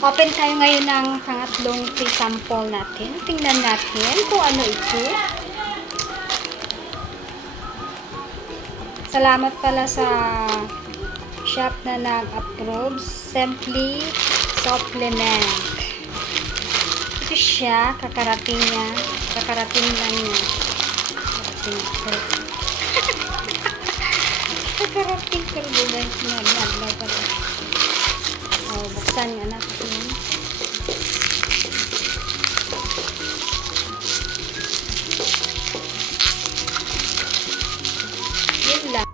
Open tayo ngayon ng pangatlong free sample natin. Tingnan natin kung ano ito. Salamat pala sa shop na nag-approve. Simply Supplement. Ito siya. Kakarating niya. Kakarating lang niya. Kakarating karbulan niya. Oh, buksan nga natin. Yun lang.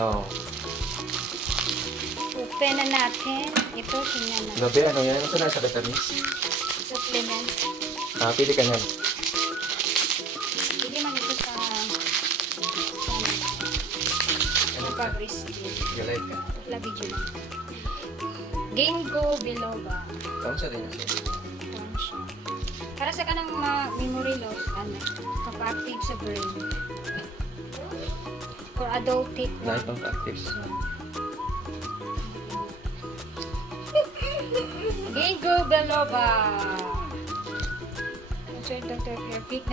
No. Open na natin. Ito, tingnan natin. Gabi, ano yan? Ano sa vitamins? Supplement. Pili ka niyan. Hindi man ito sa pag-risky. Galay ka. La video lang. Ginkgo biloba. Kamu sa rin siya. Para sa kanang memory loss, papa-active sa brain. For adultic. Night pang actives. Ginkgo biloba. Concerned Dr. Pierre Peak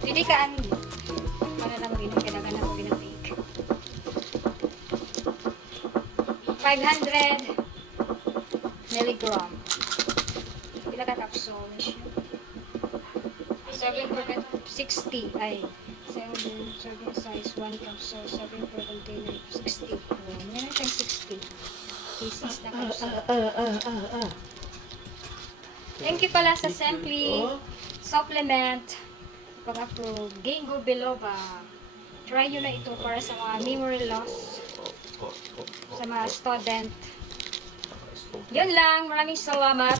Hindi ka ano. Para lang ginagawa ko ginapik. 500 milligram. Pila ka capsule na siya. 7 per 60. Ay, 7 serving size, 1 capsule, 7 per container, 60. Meron siyang 60 pieces na capsule. Thank you pala sa Simply Supplement. Pag-approve. Ginkgo biloba. Try nyo na ito para sa mga memory loss. Sa mga student. Yun lang. Maraming salamat.